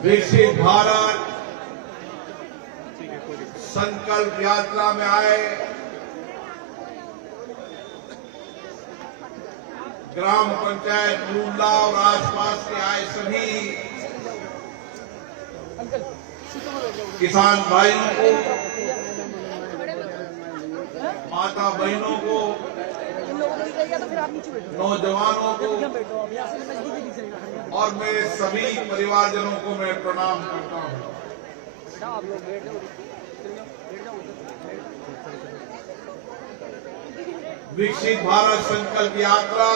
विकसित भारत संकल्प यात्रा में आए ग्राम पंचायत लूला और आसपास के आए सभी किसान भाइयों को, माता बहनों को, नौजवानों को और मेरे सभी परिवारजनों को मैं प्रणाम करता हूं। विकसित भारत संकल्प यात्रा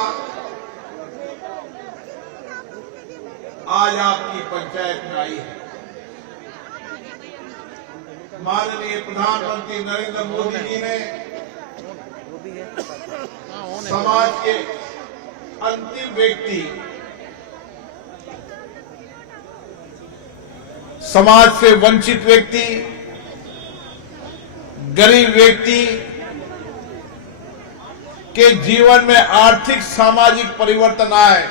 आज आपकी पंचायत में आई है। माननीय प्रधानमंत्री नरेंद्र मोदी जी ने समाज के अंतिम व्यक्ति, समाज से वंचित व्यक्ति, गरीब व्यक्ति के जीवन में आर्थिक सामाजिक परिवर्तन आए,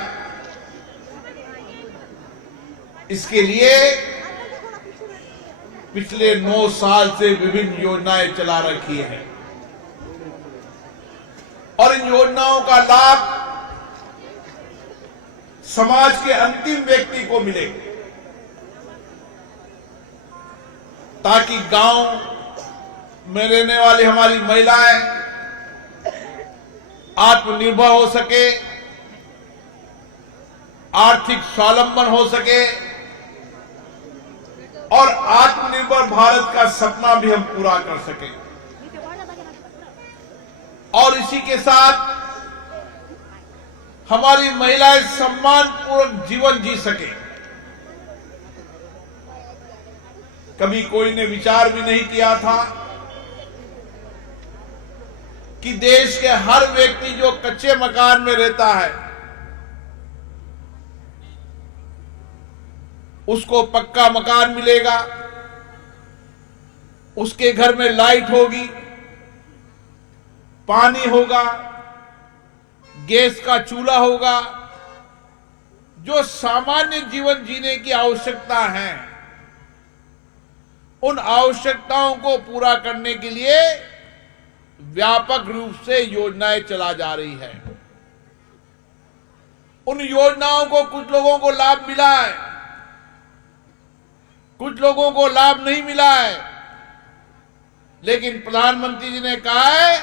इसके लिए पिछले 9 साल से विभिन्न योजनाएं चला रखी हैं और इन योजनाओं का लाभ समाज के अंतिम व्यक्ति को मिले, ताकि गांव में रहने वाली हमारी महिलाएं आत्मनिर्भर हो सके, आर्थिक स्वावलंबन हो सके और आत्मनिर्भर भारत का सपना भी हम पूरा कर सकें और इसी के साथ हमारी महिलाएं सम्मानपूर्वक जीवन जी सके। कभी कोई ने विचार भी नहीं किया था कि देश के हर व्यक्ति जो कच्चे मकान में रहता है उसको पक्का मकान मिलेगा, उसके घर में लाइट होगी, पानी होगा, गैस का चूल्हा होगा, जो सामान्य जीवन जीने की आवश्यकता है उन आवश्यकताओं को पूरा करने के लिए व्यापक रूप से योजनाएं चला जा रही है। उन योजनाओं को कुछ लोगों को लाभ मिला है, कुछ लोगों को लाभ नहीं मिला है, लेकिन प्रधानमंत्री जी ने कहा है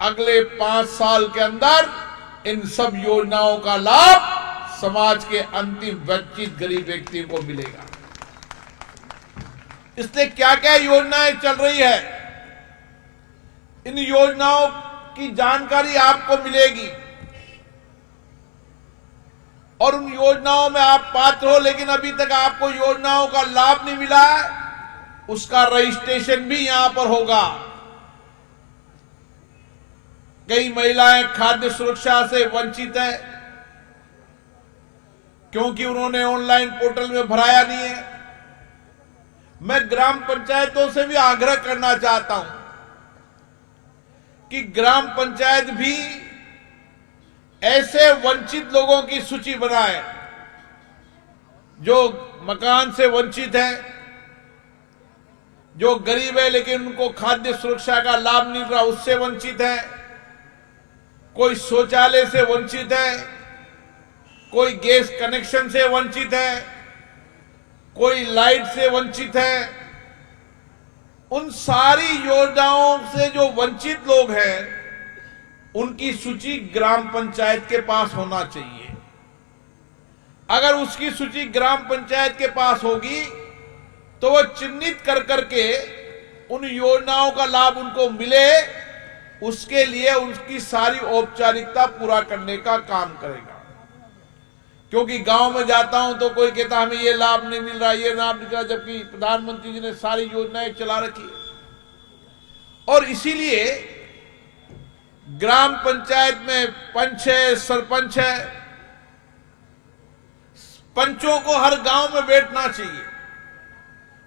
अगले 5 साल के अंदर इन सब योजनाओं का लाभ समाज के अंतिम वंचित गरीब व्यक्ति को मिलेगा। इसलिए क्या क्या योजनाएं चल रही है, इन योजनाओं की जानकारी आपको मिलेगी और उन योजनाओं में आप पात्र हो, लेकिन अभी तक आपको योजनाओं का लाभ नहीं मिला है, उसका रजिस्ट्रेशन भी यहां पर होगा। कई महिलाएं खाद्य सुरक्षा से वंचित है क्योंकि उन्होंने ऑनलाइन पोर्टल में भराया नहीं है। मैं ग्राम पंचायतों से भी आग्रह करना चाहता हूं कि ग्राम पंचायत भी ऐसे वंचित लोगों की सूची बनाए जो मकान से वंचित है, जो गरीब है लेकिन उनको खाद्य सुरक्षा का लाभ मिल रहा उससे वंचित है, कोई शौचालय से वंचित है, कोई गैस कनेक्शन से वंचित है, कोई लाइट से वंचित है। उन सारी योजनाओं से जो वंचित लोग हैं उनकी सूची ग्राम पंचायत के पास होना चाहिए। अगर उसकी सूची ग्राम पंचायत के पास होगी तो वो चिन्हित कर करके उन योजनाओं का लाभ उनको मिले, उसके लिए उसकी सारी औपचारिकता पूरा करने का काम करेगा। क्योंकि गांव में जाता हूं तो कोई कहता हमें ये लाभ नहीं मिल रहा, ये लाभ नहीं मिल रहा, जबकि प्रधानमंत्री जी ने सारी योजनाएं चला रखी है। और इसीलिए ग्राम पंचायत में पंच है, सरपंच है, पंचों को हर गांव में बैठना चाहिए,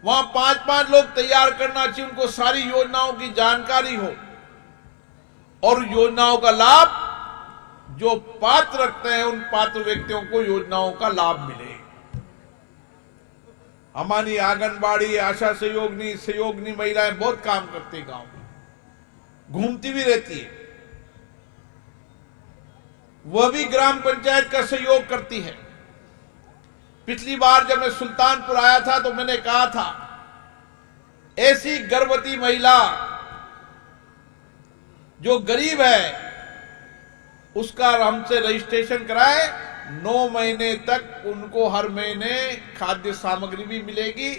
वहां 5-5 लोग तैयार करना चाहिए, उनको सारी योजनाओं की जानकारी हो और योजनाओं का लाभ जो पात्र रखते हैं उन पात्र व्यक्तियों को योजनाओं का लाभ मिले। हमारी आंगनबाड़ी, आशा सहयोगनी महिलाएं बहुत काम करती है, गांव में घूमती भी रहती है। वह भी ग्राम पंचायत का सहयोग करती है। पिछली बार जब मैं सुल्तानपुर आया था तो मैंने कहा था, ऐसी गर्भवती महिला जो गरीब है उसका हमसे रजिस्ट्रेशन कराए, 9 महीने तक उनको हर महीने खाद्य सामग्री भी मिलेगी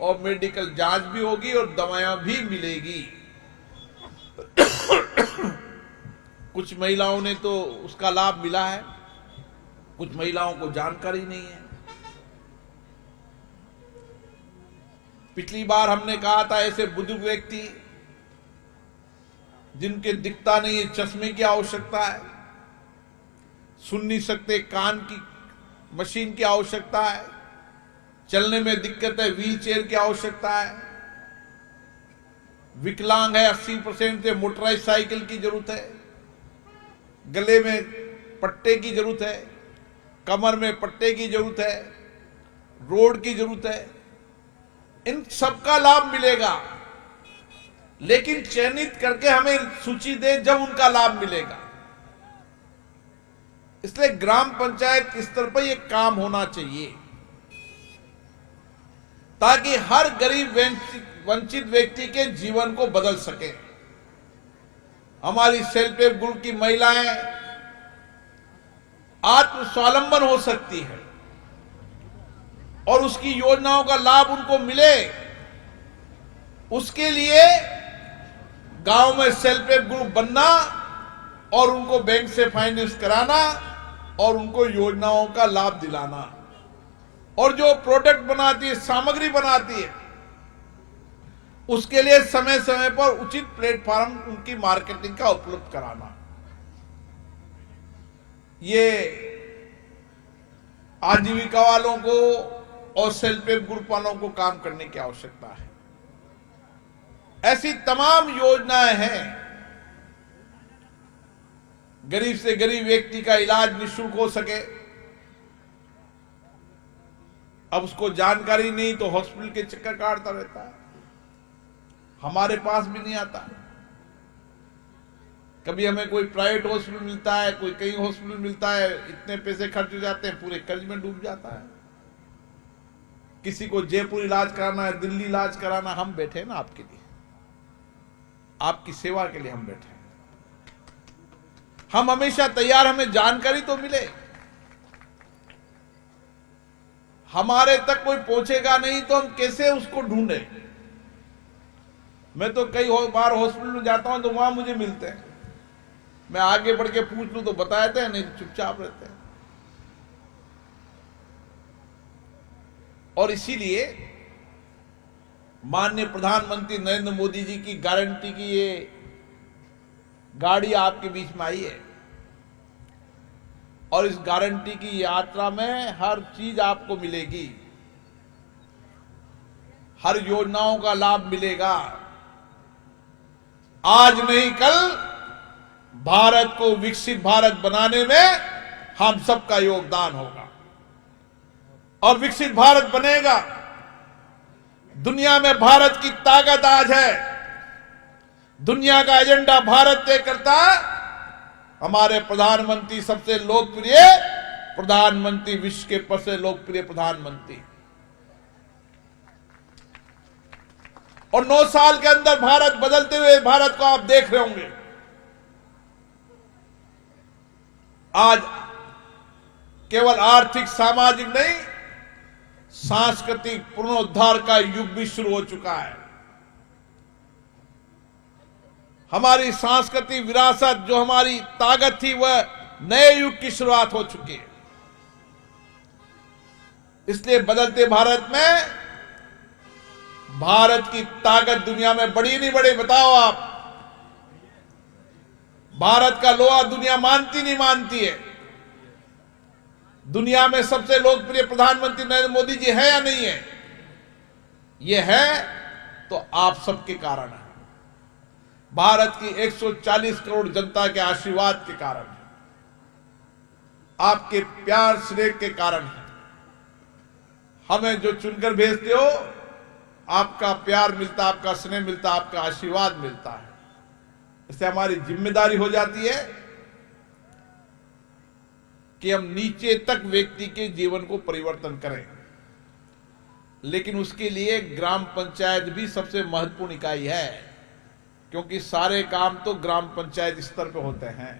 और मेडिकल जांच भी होगी और दवाएं भी मिलेगी। कुछ महिलाओं ने तो उसका लाभ मिला है, कुछ महिलाओं को जानकारी नहीं है। पिछली बार हमने कहा था ऐसे बुजुर्ग व्यक्ति जिनके दिखता नहीं है, चश्मे की आवश्यकता है, सुन नहीं सकते, कान की मशीन की आवश्यकता है, चलने में दिक्कत है, व्हील चेयर की आवश्यकता है, विकलांग है 80% से, मोटराइज साइकिल की जरूरत है, गले में पट्टे की जरूरत है, कमर में पट्टे की जरूरत है, रोड की जरूरत है। इन सबका लाभ मिलेगा, लेकिन चयनित करके हमें सूची दे जब उनका लाभ मिलेगा। इसलिए ग्राम पंचायत स्तर पर यह काम होना चाहिए ताकि हर गरीब वंचित व्यक्ति के जीवन को बदल सके। हमारी सेल्फ हेल्प ग्रुप की महिलाएं आत्मस्वावलंबन हो सकती है और उसकी योजनाओं का लाभ उनको मिले, उसके लिए गांव में सेल्फ हेल्प ग्रुप बनना और उनको बैंक से फाइनेंस कराना और उनको योजनाओं का लाभ दिलाना, और जो प्रोडक्ट बनाती है, सामग्री बनाती है, उसके लिए समय समय पर उचित प्लेटफॉर्म उनकी मार्केटिंग का उपलब्ध कराना। ये आजीविका वालों को और सेल्फ हेल्प ग्रुप वालों को काम करने की आवश्यकता है। ऐसी तमाम योजनाएं हैं। गरीब से गरीब व्यक्ति का इलाज निःशुल्क हो सके। अब उसको जानकारी नहीं तो हॉस्पिटल के चक्कर काटता रहता है, हमारे पास भी नहीं आता। कभी हमें कोई प्राइवेट हॉस्पिटल मिलता है, कोई कहीं हॉस्पिटल मिलता है, इतने पैसे खर्च हो जाते हैं, पूरे कर्ज में डूब जाता है। किसी को जयपुर इलाज कराना है, दिल्ली इलाज कराना, हम बैठे हैं ना आपके लिए, आपकी सेवा के लिए हम बैठे हैं। हम हमेशा तैयार, हमें जानकारी तो मिले। हमारे तक कोई पहुंचेगा नहीं तो हम कैसे उसको ढूंढे। मैं तो कई बार हॉस्पिटल में जाता हूं तो वहां मुझे मिलते हैं, मैं आगे बढ़ के पूछ लूं तो बता देते हैं, नहीं चुपचाप रहते हैं। और इसीलिए माननीय प्रधानमंत्री नरेंद्र मोदी जी की गारंटी की ये गाड़ी आपके बीच में आई है, और इस गारंटी की यात्रा में हर चीज आपको मिलेगी, हर योजनाओं का लाभ मिलेगा। आज नहीं कल भारत को विकसित भारत बनाने में हम सबका योगदान होगा, और विकसित भारत बनेगा। दुनिया में भारत की ताकत आज है, दुनिया का एजेंडा भारत तय करता है। हमारे प्रधानमंत्री सबसे लोकप्रिय प्रधानमंत्री, विश्व के सबसे लोकप्रिय प्रधानमंत्री, और 9 साल के अंदर भारत बदलते हुए भारत को आप देख रहे होंगे। आज केवल आर्थिक सामाजिक नहीं, सांस्कृतिक पुनरुद्धार का युग भी शुरू हो चुका है। हमारी सांस्कृतिक विरासत, जो हमारी ताकत थी, वह नए युग की शुरुआत हो चुकी है। इसलिए बदलते भारत में भारत की ताकत दुनिया में बड़ी नहीं बड़ी, बताओ आप। भारत का लोहा दुनिया मानती नहीं मानती है। दुनिया में सबसे लोकप्रिय प्रधानमंत्री नरेंद्र मोदी जी है या नहीं है? यह है तो आप सबके कारण है, भारत की 140 करोड़ जनता के आशीर्वाद के कारण है, आपके प्यार स्नेह के कारण है। हमें जो चुनकर भेजते हो, आपका प्यार मिलता, आपका स्नेह मिलता, आपका आशीर्वाद मिलता है। इससे हमारी जिम्मेदारी हो जाती है कि हम नीचे तक व्यक्ति के जीवन को परिवर्तन करें। लेकिन उसके लिए ग्राम पंचायत भी सबसे महत्वपूर्ण इकाई है, क्योंकि सारे काम तो ग्राम पंचायत स्तर पे होते हैं।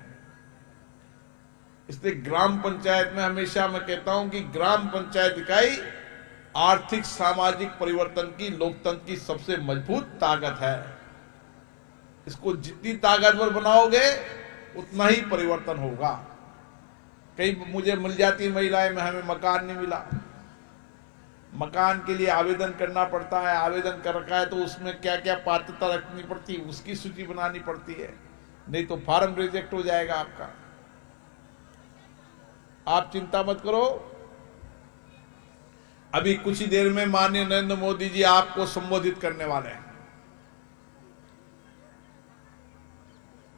इसलिए ग्राम पंचायत में हमेशा मैं कहता हूं कि ग्राम पंचायत इकाई आर्थिक सामाजिक परिवर्तन की, लोकतंत्र की सबसे मजबूत ताकत है। इसको जितनी ताकतवर बनाओगे उतना ही परिवर्तन होगा। कई मुझे मिल जाती महिलाएं में, हमें मकान नहीं मिला, मकान के लिए आवेदन करना पड़ता है, आवेदन कर रखा है तो उसमें क्या क्या पात्रता रखनी पड़ती है, उसकी सूची बनानी पड़ती है, नहीं तो फॉर्म रिजेक्ट हो जाएगा आपका। आप चिंता मत करो, अभी कुछ ही देर में माननीय नरेंद्र मोदी जी आपको संबोधित करने वाले हैं,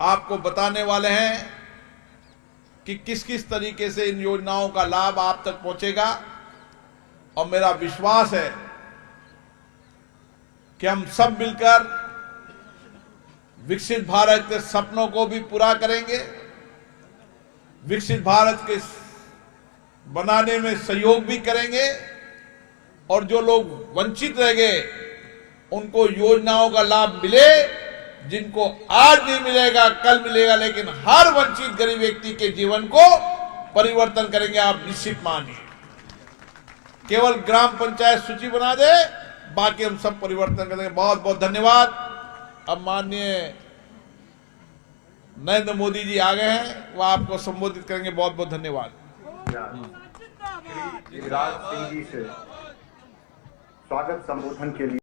आपको बताने वाले हैं कि किस किस तरीके से इन योजनाओं का लाभ आप तक पहुंचेगा। और मेरा विश्वास है कि हम सब मिलकर विकसित भारत के सपनों को भी पूरा करेंगे, विकसित भारत के बनाने में सहयोग भी करेंगे, और जो लोग वंचित रह गए उनको योजनाओं का लाभ मिले, जिनको आज नहीं मिलेगा कल मिलेगा, लेकिन हर वंचित गरीब व्यक्ति के जीवन को परिवर्तन करेंगे, आप निश्चित मानिए। केवल ग्राम पंचायत सूची बना दे, बाकी हम सब परिवर्तन करेंगे। बहुत बहुत धन्यवाद। अब माननीय नरेंद्र मोदी जी आ गए हैं, वह आपको संबोधित करेंगे। बहुत बहुत धन्यवाद। शिवराज सिंह जी से स्वागत संबोधन के लिए